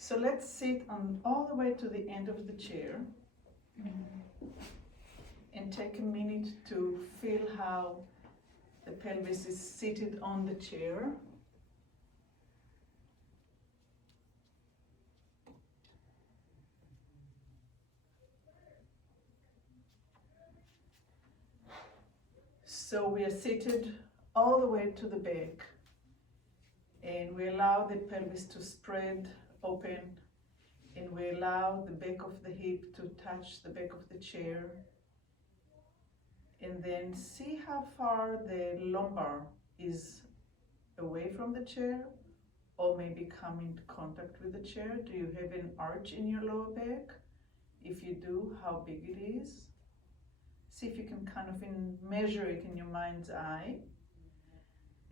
So let's sit on all the way to the end of the chair and take a minute to feel how the pelvis is seated on the chair. So we are seated all the way to the back, and we allow the pelvis to spread open, and we allow the back of the hip to touch the back of the chair, and then see how far the lumbar is away from the chair or maybe come into contact with the chair. Do you have an arch in your lower back? If you do, how big it is. See if you can kind of measure it in your mind's eye.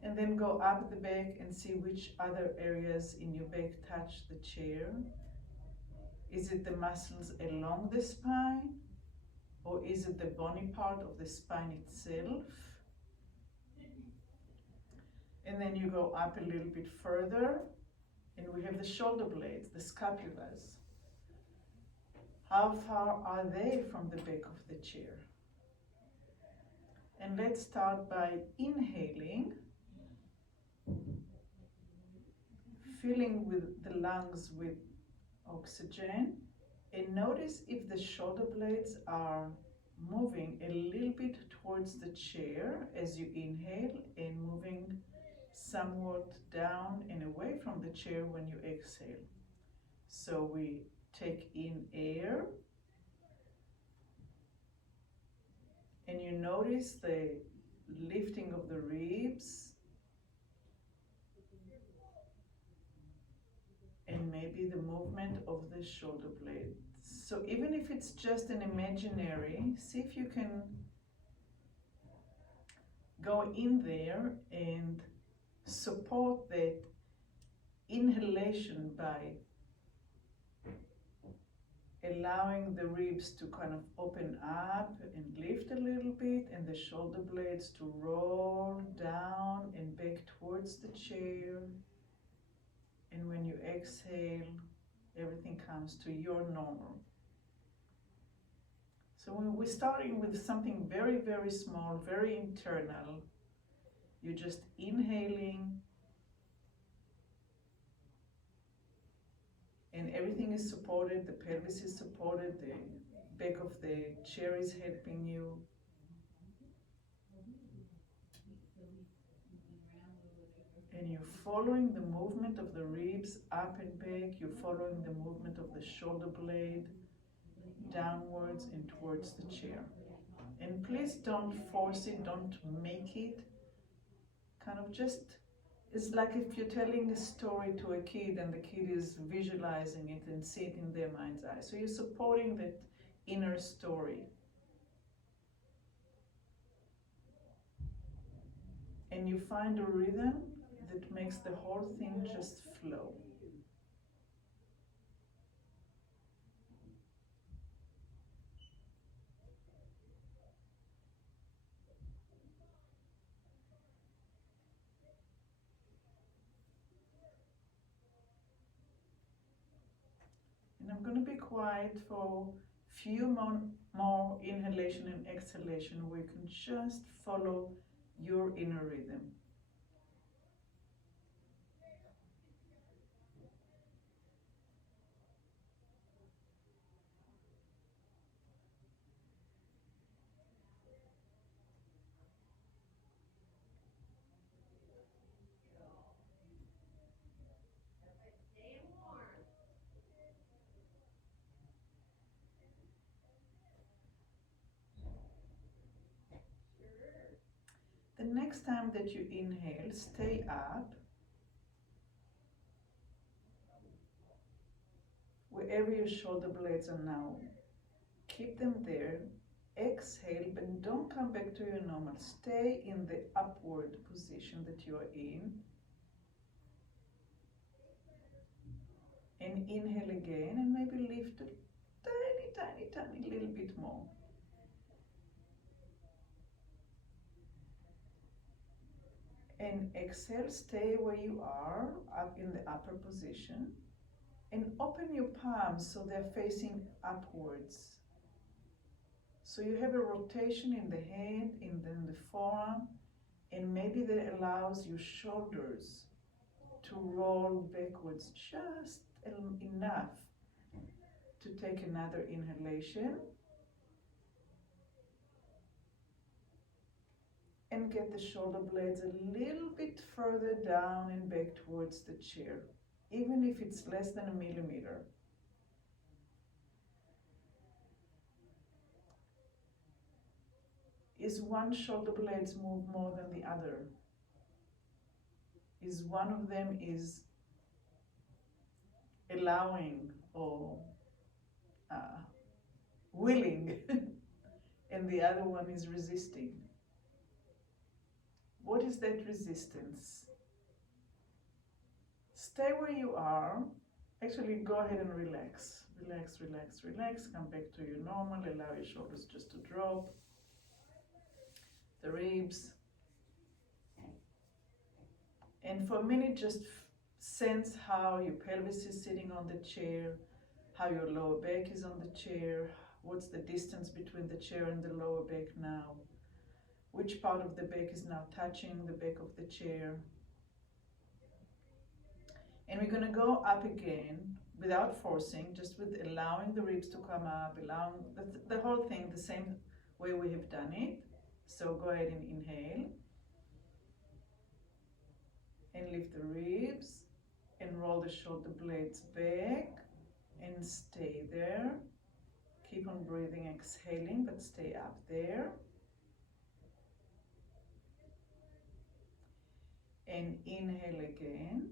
And then go up the back and see which other areas in your back touch the chair. Is it the muscles along the spine, or is it the bony part of the spine itself? And then you go up a little bit further, and we have the shoulder blades, the scapulas. How far are they from the back of the chair? And let's start by inhaling, filling with the lungs with oxygen, and notice if the shoulder blades are moving a little bit towards the chair as you inhale, and moving somewhat down and away from the chair when you exhale. So we take in air, and you notice the lifting of the ribs, and maybe the movement of the shoulder blade. So even if it's just an imaginary, see if you can go in there and support that inhalation by allowing the ribs to kind of open up and lift a little bit, and the shoulder blades to roll down and back towards the chair. And when you exhale, everything comes to your normal. So when we're starting with something very, very small, very internal, you're just inhaling, and everything is supported, the pelvis is supported, the back of the chair is helping you. And you're following the movement of the ribs up and back, you're following the movement of the shoulder blade downwards and towards the chair. And please don't force it, don't make it. Kind of just, it's like if you're telling a story to a kid and the kid is visualizing it and see it in their mind's eye. So you're supporting that inner story. And you find a rhythm that makes the whole thing just flow. And I'm going to be quiet for a few more inhalation and exhalation where you can just follow your inner rhythm. The next time that you inhale, stay up. Wherever your shoulder blades are now, keep them there. Exhale, but don't come back to your normal. Stay in the upward position that you are in. And inhale again, and maybe lift a tiny little bit more. And exhale, stay where you are, up in the upper position. And open your palms so they're facing upwards. So you have a rotation in the head, in the forearm, and maybe that allows your shoulders to roll backwards just enough to take another inhalation and get the shoulder blades a little bit further down and back towards the chair, even if it's less than a millimeter. Is one shoulder blades move more than the other? Is one of them is allowing or willing and the other one is resisting? What is that resistance? Stay where you are. Actually, go ahead and relax. Relax, relax, relax. Come back to your normal. Allow your shoulders just to drop. The ribs. And for a minute, just sense how your pelvis is sitting on the chair, how your lower back is on the chair, what's the distance between the chair and the lower back now, which part of the back is now touching the back of the chair. And we're going to go up again without forcing, just with allowing the ribs to come up, allowing the whole thing the same way we have done it. So go ahead and inhale. And lift the ribs and roll the shoulder blades back and stay there. Keep on breathing, exhaling, but stay up there. And inhale again.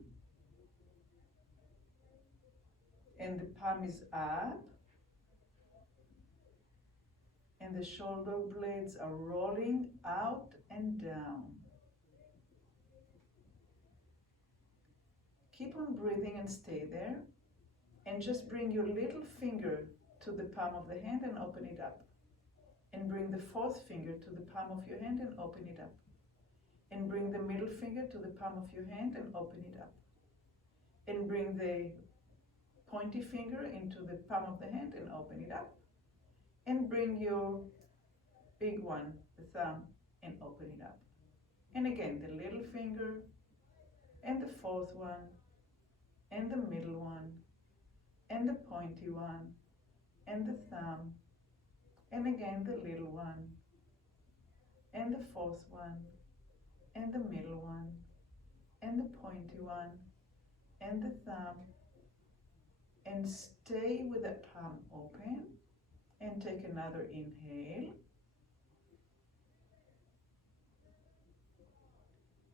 And the palm is up. And the shoulder blades are rolling out and down. Keep on breathing and stay there. And just bring your little finger to the palm of the hand and open it up. And bring the fourth finger to the palm of your hand and open it up. And bring the middle finger to the palm of your hand and open it up. And bring the pointy finger into the palm of the hand and open it up. And bring your big one, the thumb, and open it up. And again, the little finger, and the fourth one, and the middle one, and the pointy one, and the thumb, and again the little one, and the fourth one, and the middle one, and the pointy one, and the thumb, and stay with the palm open, and take another inhale.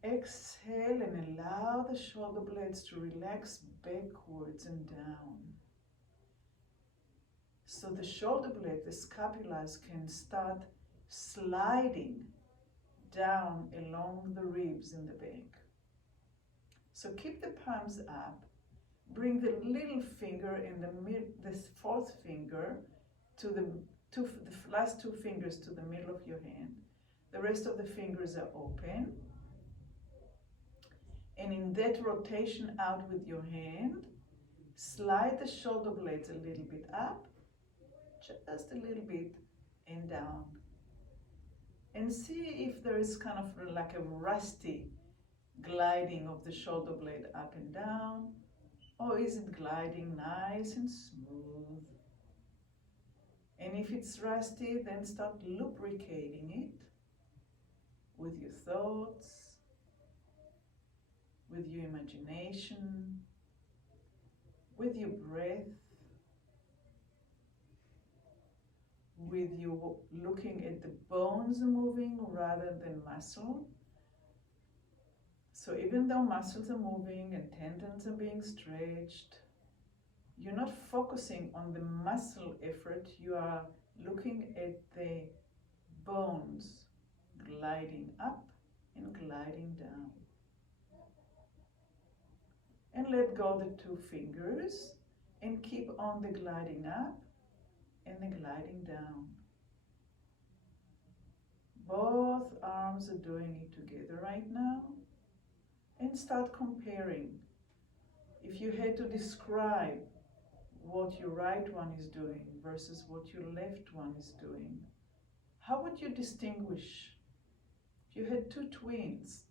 Exhale and allow the shoulder blades to relax backwards and down. So the shoulder blade, the scapulas, can start sliding down along the ribs in the back. So keep the palms up. Bring the little finger and the fourth finger to the last two fingers to the middle of your hand. The rest of the fingers are open. And in that rotation out with your hand, slide the shoulder blades a little bit up, just a little bit, and down. And see if there is kind of like a rusty gliding of the shoulder blade up and down, or is it gliding nice and smooth? And if it's rusty, then start lubricating it with your thoughts, with your imagination, with your breath, with you looking at the bones moving rather than muscle. So even though muscles are moving and tendons are being stretched, you're not focusing on the muscle effort, you are looking at the bones gliding up and gliding down. And let go the two fingers and keep on the gliding up and the gliding down. Both arms are doing it together right now. And start comparing If you had to describe what your right one is doing versus what your left one is doing, how would you distinguish? If you had two twins,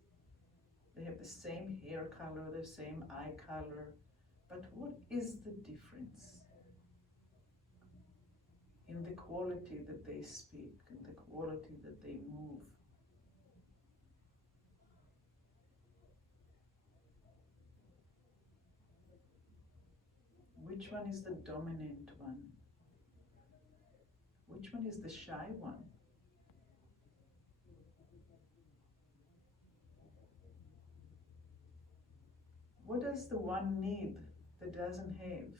they have the same hair color, the same eye color, but what is the difference in the quality that they speak, in the quality that they move? Which one is the dominant one? Which one is the shy one? What does the one need that doesn't have?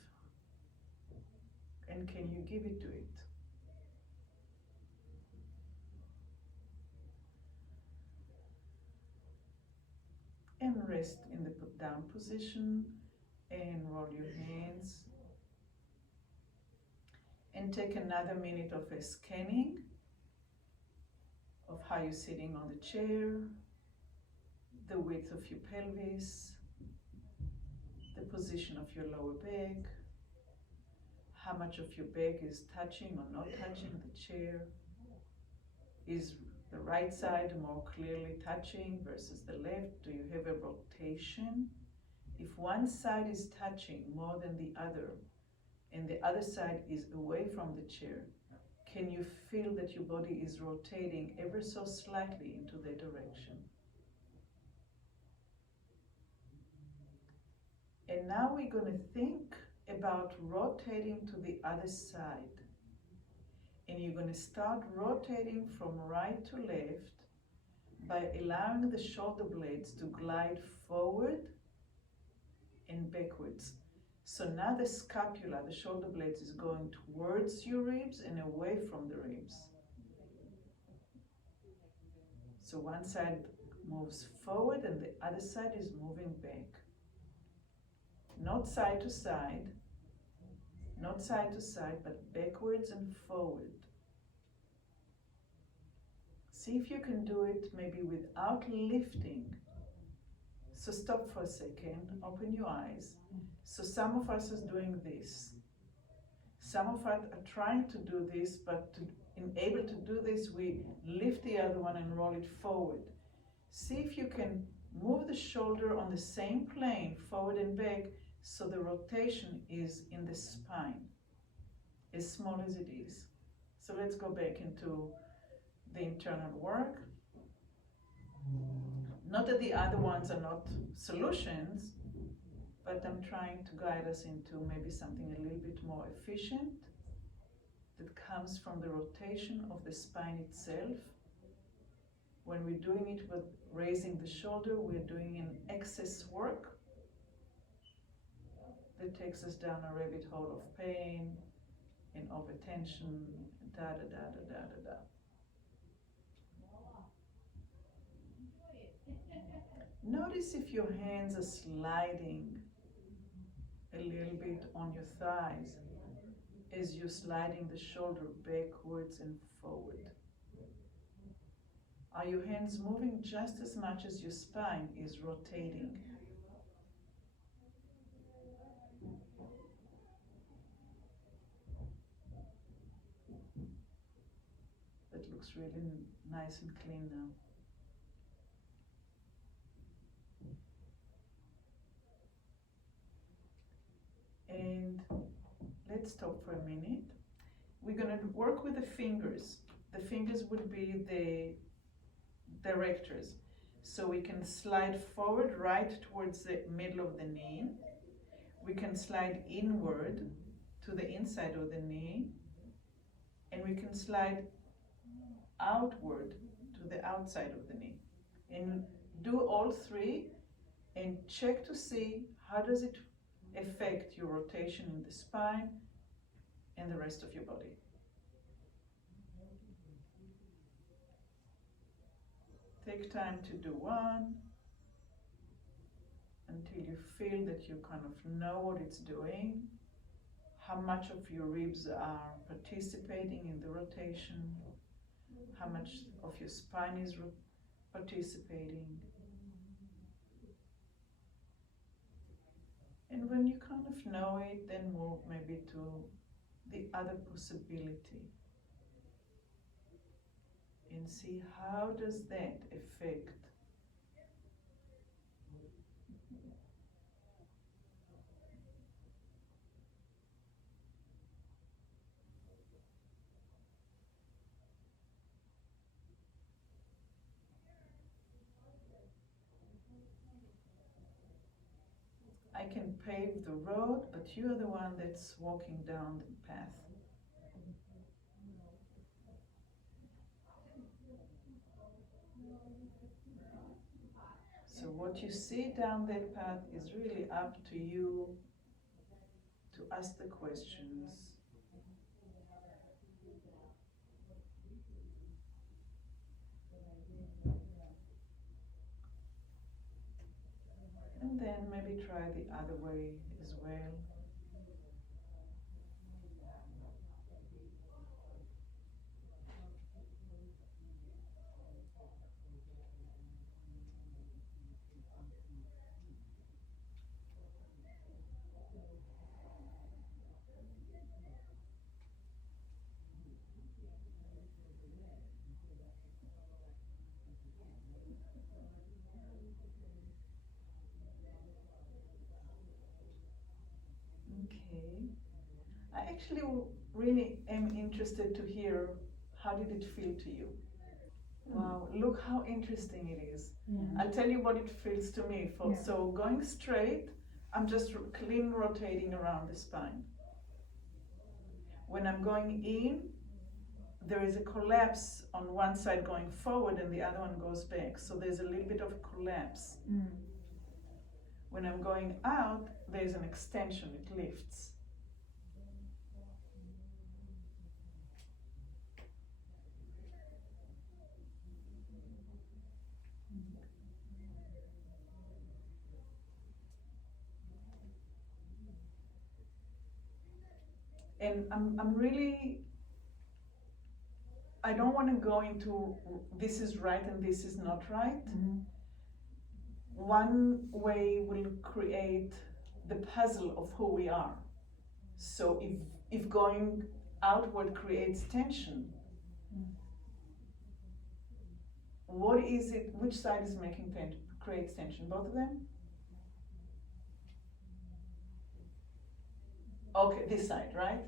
And can you give it to it? And rest in the put down position and roll your hands. And take another minute of a scanning of how you're sitting on the chair, the width of your pelvis, the position of your lower back, how much of your back is touching or not touching the chair. Is the right side more clearly touching versus the left? Do you have a rotation? If one side is touching more than the other, and the other side is away from the chair, can you feel that your body is rotating ever so slightly into that direction? And now we're going to think about rotating to the other side. And you're going to start rotating from right to left by allowing the shoulder blades to glide forward and backwards. So now the scapula, the shoulder blades, is going towards your ribs and away from the ribs. So one side moves forward and the other side is moving back. Not side to side, not side to side, but backwards and forward. See if you can do it maybe without lifting. So stop for a second, open your eyes. So some of us is doing this. Some of us are trying to do this, but to able to do this, we lift the other one and roll it forward. See if you can move the shoulder on the same plane, forward and back, so the rotation is in the spine, as small as it is. So let's go back into the internal work. Not that the other ones are not solutions, but I'm trying to guide us into maybe something a little bit more efficient that comes from the rotation of the spine itself. When we're doing it with raising the shoulder, we're doing an excess work that takes us down a rabbit hole of pain and overtension, da da da da da da da. Notice if your hands are sliding a little bit on your thighs as you're sliding the shoulder backwards and forward. Are your hands moving just as much as your spine is rotating? That looks really nice and clean now. And let's stop for a minute. We're going to work with the fingers. The fingers will be the directors. So we can slide forward right towards the middle of the knee. We can slide inward to the inside of the knee. And we can slide outward to the outside of the knee. And do all three and check to see how does it affect your rotation in the spine and the rest of your body. Take time to do one until you feel that you kind of know what it's doing, how much of your ribs are participating in the rotation, how much of your spine is participating. And you kind of know it, then move maybe to the other possibility and see how does that affect I can pave the road, but you're the one that's walking down the path. So what you see down that path is really up to you to ask the questions. And then maybe try the other way as well. Okay. I actually really am interested to hear, how did it feel to you? Wow, look how interesting it is. Yeah. I'll tell you what it feels to me. So going straight, I'm just clean rotating around the spine. When I'm going in, there is a collapse on one side going forward and the other one goes back. So there's a little bit of collapse. When I'm going out, there's an extension, it lifts. And I'm really, I don't want to go into this is right and this is not right. One way will create the puzzle of who we are. So if going outward creates tension, what is it, which side is making creates tension? Both of them? Okay, this side, right?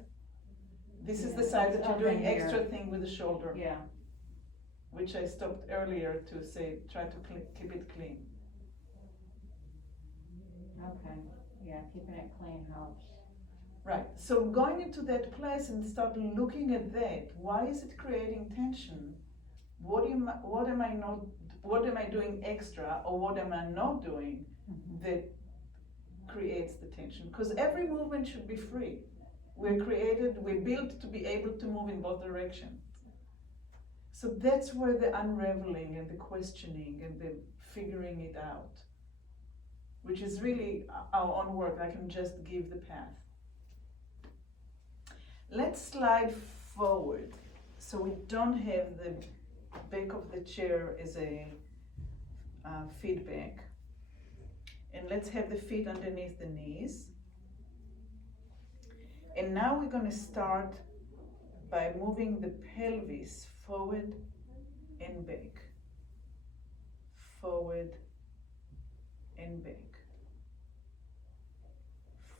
This is the side that you're doing extra thing with the shoulder. Yeah. Which I stopped earlier to say, try to keep it clean. Okay. Yeah, keeping it clean helps. Right. So going into that place and start looking at that, why is it creating tension? What am I doing extra, or what am I not doing that creates the tension? Because every movement should be free. We're built to be able to move in both directions. So that's where the unraveling and the questioning and the figuring it out, which is really our own work. I can just give the path. Let's slide forward. So we don't have the back of the chair as a feedback. And let's have the feet underneath the knees. And now we're going to start by moving the pelvis forward and back. Forward and back.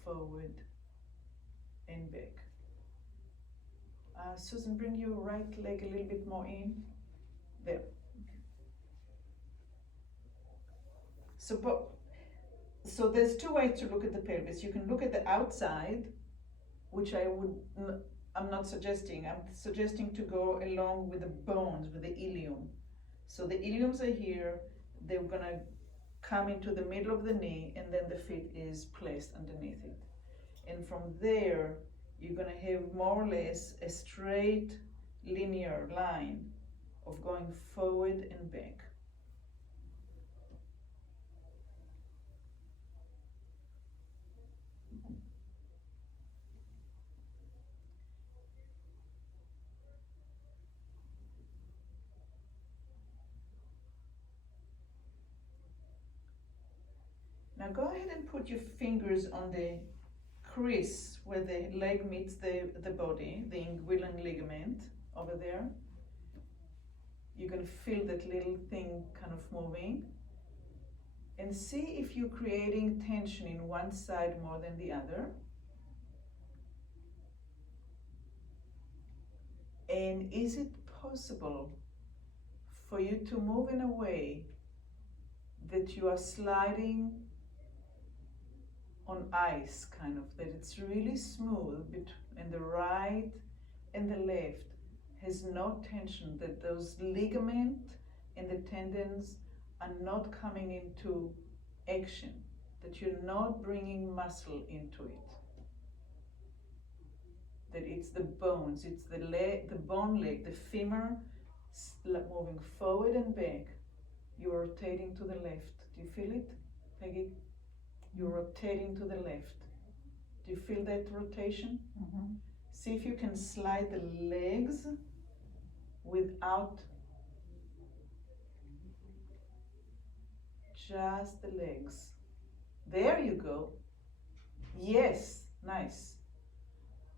Forward and back. Susan, bring your right leg a little bit more in. There. So there's two ways to look at the pelvis. You can look at the outside, which I'm not suggesting. I'm suggesting to go along with the bones, with the ilium. So the iliums are here. They're gonna come into the middle of the knee, and then the feet is placed underneath it. And from there, you're gonna have more or less a straight linear line of going forward and back. Now go ahead and put your fingers on the crease where the leg meets the body, the inguinal ligament over there. You're going to feel that little thing kind of moving. And see if you're creating tension in one side more than the other. And is it possible for you to move in a way that you are sliding on ice, kind of, that it's really smooth, and the right and the left has no tension, that those ligaments and the tendons are not coming into action, that you're not bringing muscle into it, that it's the bones, it's the leg, the bone leg, the femur moving forward and back. You're rotating to the left. Do you feel it, Peggy? You're rotating to the left. Do you feel that rotation? Mm-hmm. See if you can slide the legs without, just the legs. There you go. Yes, nice.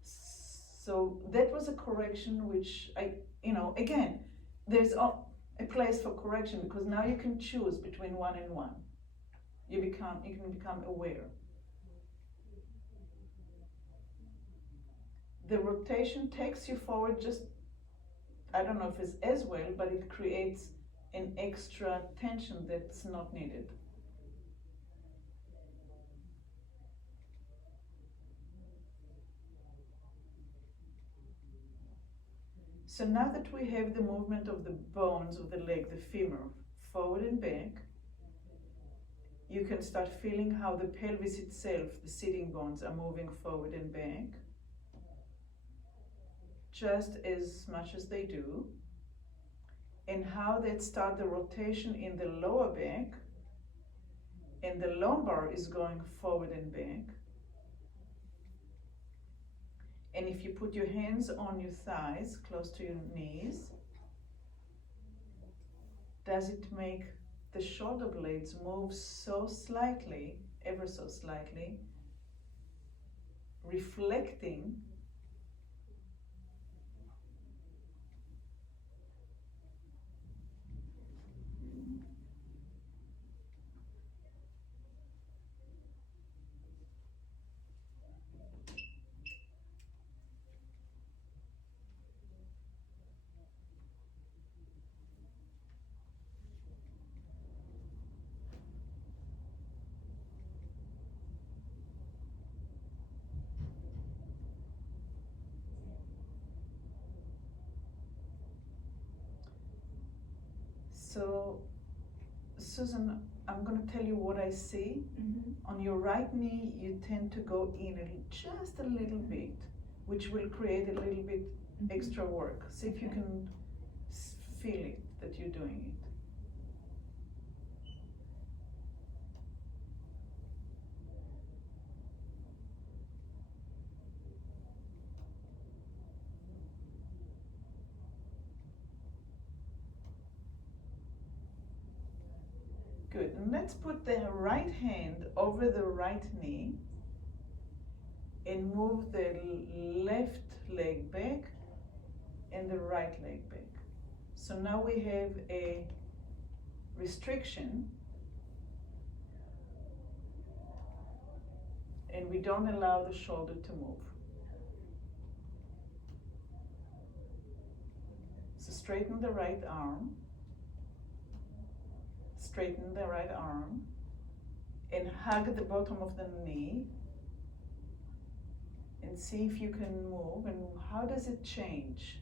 So that was a correction which again, there's a place for correction, because now you can choose between one and one. You can become aware. The rotation takes you forward, just, I don't know if it's as well, but it creates an extra tension that's not needed. So now that we have the movement of the bones of the leg, the femur, forward and back, you can start feeling how the pelvis itself, the sitting bones, are moving forward and back, just as much as they do, and how they start the rotation in the lower back, and the lumbar is going forward and back. And if you put your hands on your thighs, close to your knees, does it make the shoulder blades move so slightly, ever so slightly, reflecting So, Susan, I'm going to tell you what I see. Mm-hmm. On your right knee, you tend to go in just a little bit, which will create a little bit extra work. See if you can feel it, that you're doing it. Good, and let's put the right hand over the right knee and move the left leg back and the right leg back. So now we have a restriction, and we don't allow the shoulder to move. So straighten the right arm. Straighten the right arm and hug the bottom of the knee and see if you can move, and how does it change?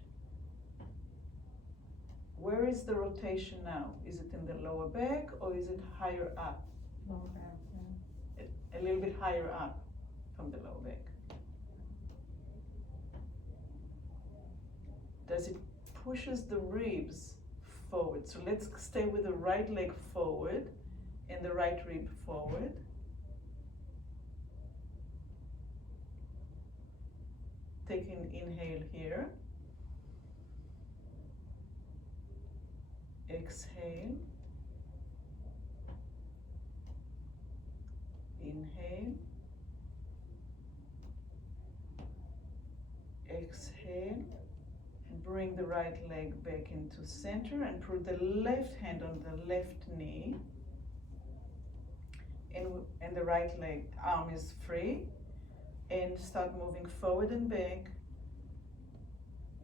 Where is the rotation now? Is it in the lower back or is it higher up? Lower back, yeah. A little bit higher up from the lower back. Does it pushes the ribs forward? So let's stay with the right leg forward and the right rib forward. Take an inhale here. Exhale. inhale, exhale, and bring the right leg back into center and put the left hand on the left knee, and the right leg arm is free, and start moving forward and back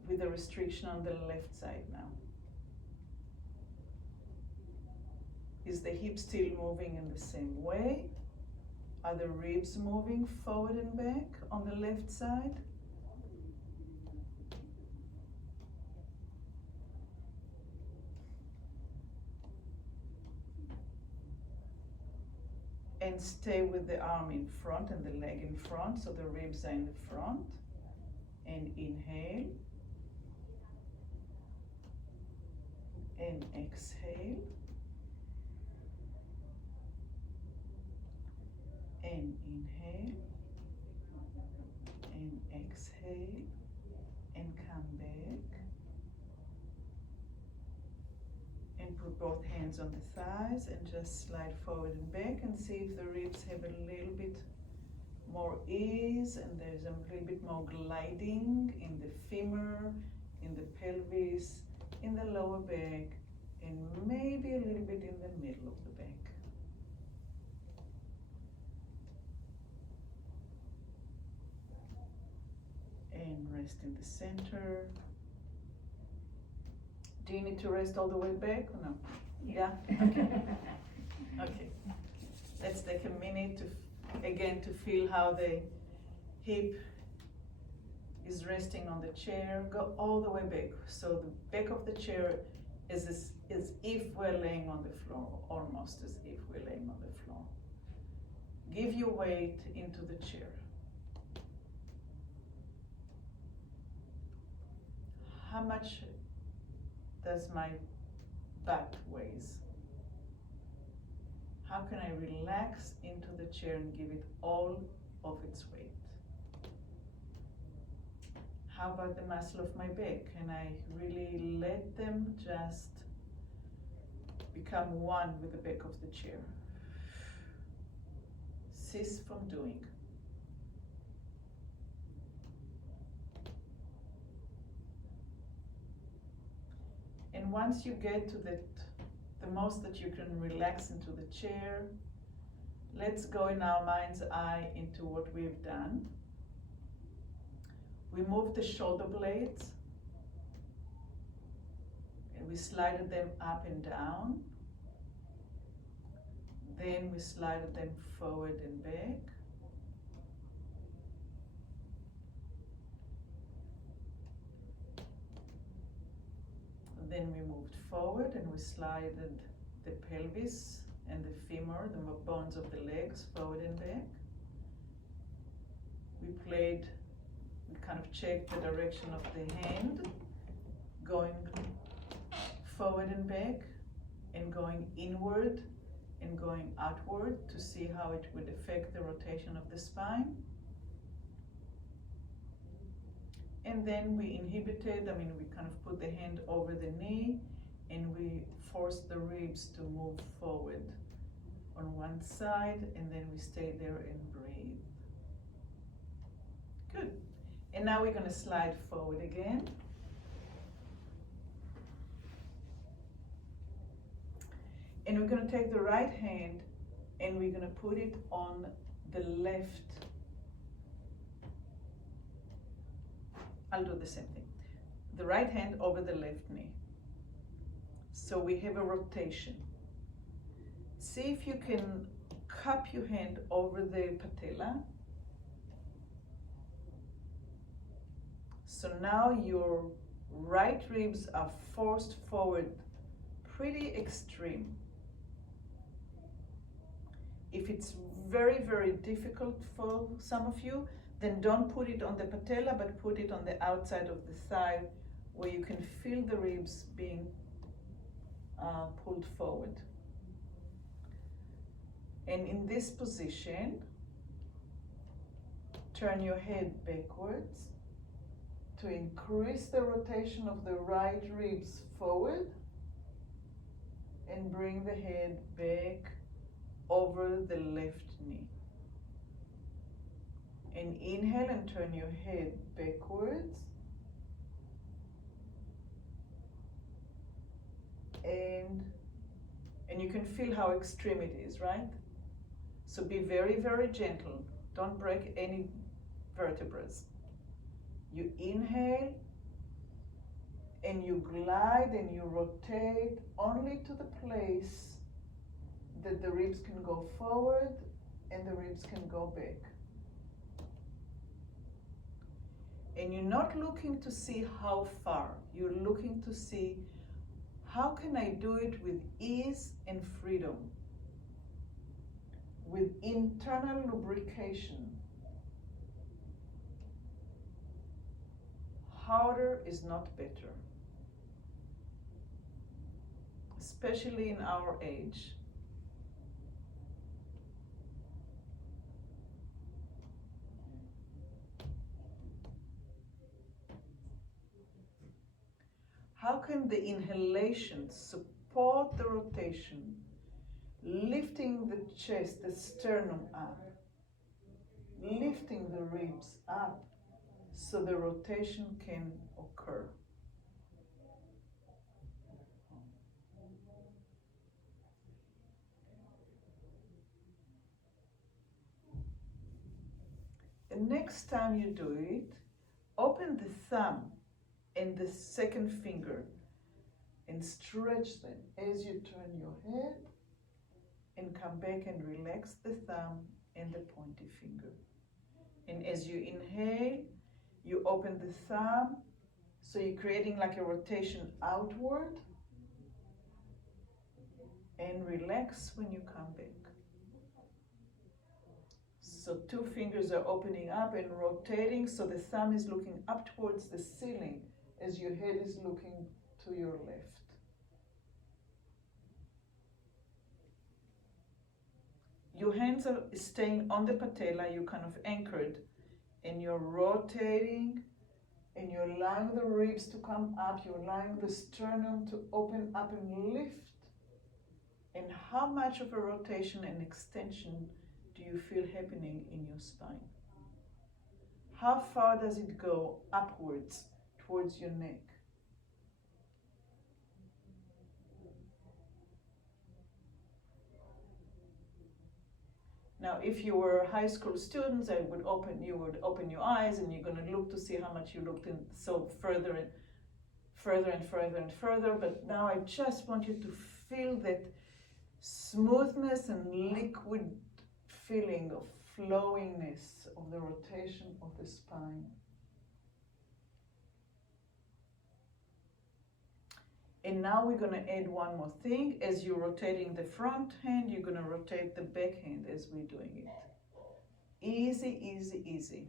with a restriction on the left side now. Is the hip still moving in the same way? Are the ribs moving forward and back on the left side? And stay with the arm in front and the leg in front, so the ribs are in the front. And inhale. And exhale. And inhale. And exhale. And come back. And put both hands on the thighs and just slide forward and back and see if the ribs have a little bit more ease and there's a little bit more gliding in the femur, in the pelvis, in the lower back, and maybe a little bit in the middle of the back. And rest in the center. Do you need to rest all the way back or no? Yeah? Okay. Okay. Let's take a minute again to feel how the hip is resting on the chair. Go all the way back. So the back of the chair is as if we're laying on the floor, almost as if we're laying on the floor. Give your weight into the chair. How much does my butt weighs? How can I relax into the chair and give it all of its weight? How about the muscle of my back? Can I really let them just become one with the back of the chair? Cease from doing. And once you get to the most that you can relax into the chair, let's go in our mind's eye into what we've done. We moved the shoulder blades and we slided them up and down. Then we slided them forward and back. Then we moved forward and we slided the pelvis and the femur, the bones of the legs, forward and back. We kind of checked the direction of the hand, going forward and back, and going inward and going outward to see how it would affect the rotation of the spine. And then we inhibited, we kind of put the hand over the knee and we forced the ribs to move forward on one side, and then we stay there and breathe. Good. And now we're going to slide forward again. And we're going to take the right hand and we're going to put it on the left. I'll do the same thing. The right hand over the left knee. So we have a rotation. See if you can cup your hand over the patella. So now your right ribs are forced forward pretty extreme. If it's very, very difficult for some of you, then don't put it on the patella, but put it on the outside of the thigh where you can feel the ribs being pulled forward. And in this position, turn your head backwards to increase the rotation of the right ribs forward and bring the head back over the left knee. And inhale and turn your head backwards. And you can feel how extreme it is, right? So be very, very gentle. Don't break any vertebrae. You inhale and you glide and you rotate only to the place that the ribs can go forward and the ribs can go back. And you're not looking to see how far. You're looking to see how can I do it with ease and freedom, with internal lubrication. Harder is not better, especially in our age. How can the inhalation support the rotation, lifting the chest, the sternum up, lifting the ribs up so the rotation can occur? The next time you do it, open the thumb and the second finger and stretch them as you turn your head, and come back and relax the thumb and the pointy finger. And as you inhale, you open the thumb, so you're creating like a rotation outward, and relax when you come back. So two fingers are opening up and rotating, so the thumb is looking up towards the ceiling as your head is looking to your left. Your hands are staying on the patella, you're kind of anchored, and you're rotating, and you're allowing the ribs to come up, you're allowing the sternum to open up and lift. And how much of a rotation and extension do you feel happening in your spine? How far does it go upwards towards your neck? Now, if you were high school students, you would open your eyes, and you're going to look to see how much you looked in, so further and further and further and further. But now I just want you to feel that smoothness and liquid feeling of flowingness of the rotation of the spine. And now we're going to add one more thing. As you're rotating the front hand, you're going to rotate the back hand as we're doing it. Easy, easy, easy.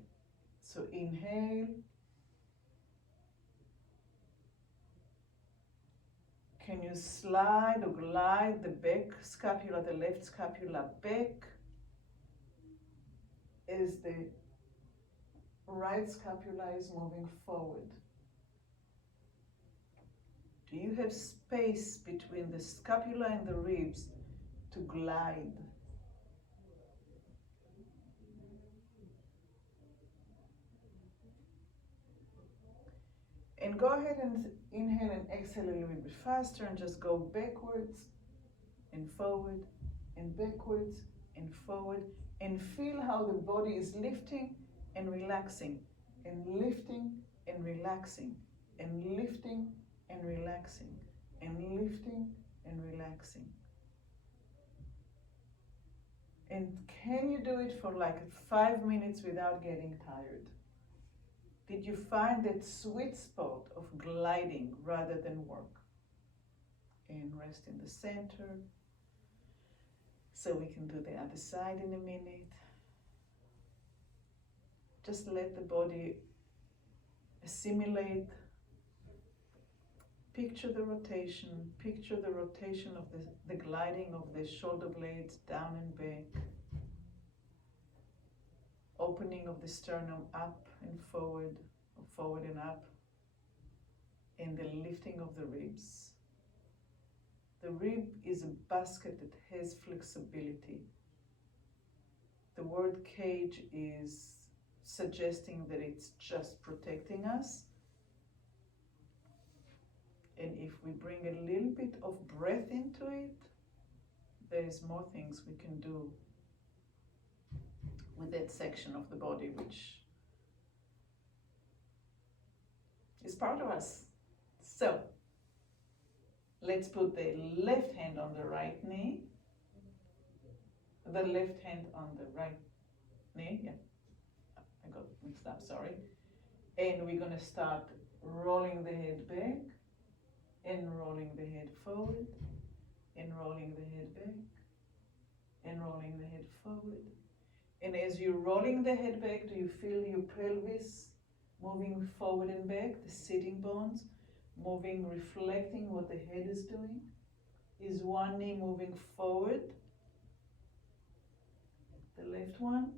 So inhale. Can you slide or glide the back scapula, the left scapula back, as the right scapula is moving forward? Do you have space between the scapula and the ribs to glide? And go ahead and inhale and exhale a little bit faster, and just go backwards and forward and backwards and forward, and feel how the body is lifting and relaxing, and lifting and relaxing, and lifting and relaxing, and lifting and relaxing. And can you do it for like 5 minutes without getting tired? Did you find that sweet spot of gliding rather than work? And rest in the center. So we can do the other side in a minute. Just let the body assimilate. Picture the rotation of the gliding of the shoulder blades down and back. Opening of the sternum up and forward, or forward and up, and the lifting of the ribs. The rib is a basket that has flexibility. The word cage is suggesting that it's just protecting us. And if we bring a little bit of breath into it, there's more things we can do with that section of the body, which is part of us. So, let's put the left hand on the right knee, the left hand on the right knee, yeah, I got mixed up, sorry. And we're going to start rolling the head back, and rolling the head forward, and rolling the head back, and rolling the head forward. And as you're rolling the head back, do you feel your pelvis moving forward and back, the sitting bones moving, reflecting what the head is doing? Is one knee moving forward? The left one?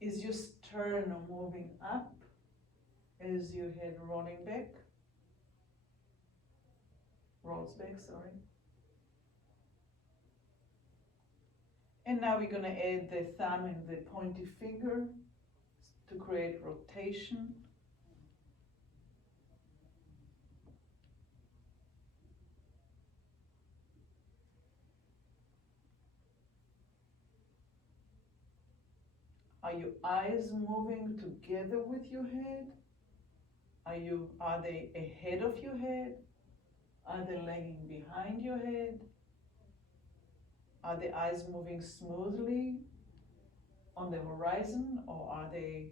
Is your sternum moving up as your head rolling back? Rolls back, sorry. And now we're going to add the thumb and the pointy finger to create rotation. Are your eyes moving together with your head? Are they ahead of your head? Are they lagging behind your head? Are the eyes moving smoothly on the horizon, or are they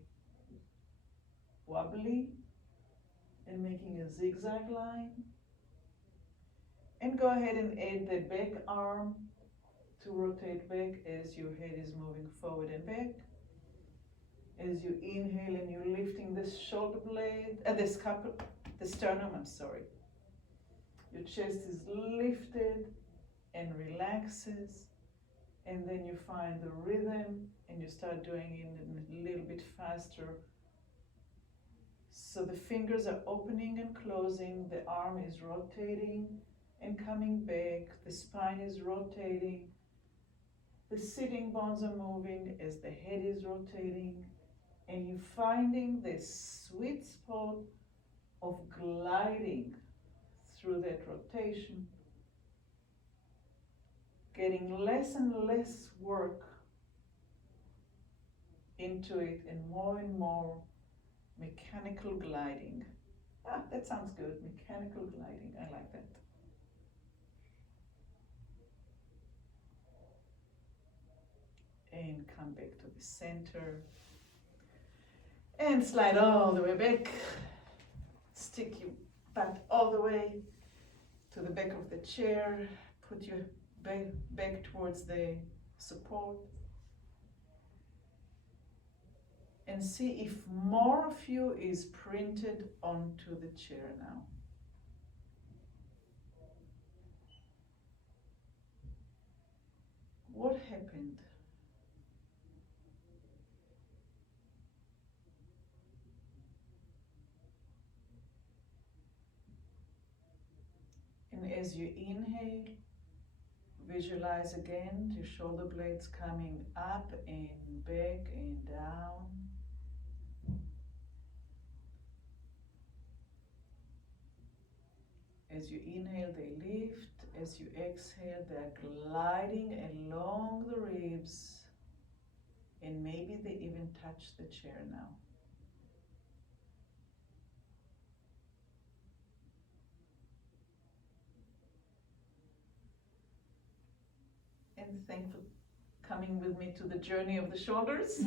wobbly and making a zigzag line? And go ahead and add the back arm to rotate back as your head is moving forward and back. As you inhale and you're lifting the shoulder blade, the sternum, I'm sorry. Your chest is lifted and relaxes, and then you find the rhythm and you start doing it a little bit faster. So the fingers are opening and closing, the arm is rotating and coming back, the spine is rotating, the sitting bones are moving as the head is rotating, and you're finding this sweet spot of gliding through that rotation, getting less and less work into it and more mechanical gliding. Ah, that sounds good, mechanical gliding, I like that. And come back to the center. And slide all the way back. Stick your butt all the way to the back of the chair. Put your back towards the support. And see if more of you is printed onto the chair now. What happened? And as you inhale, visualize again your shoulder blades coming up and back and down. As you inhale, they lift. As you exhale, they're gliding along the ribs, and maybe they even touch the chair now. And thanks for coming with me to the journey of the shoulders.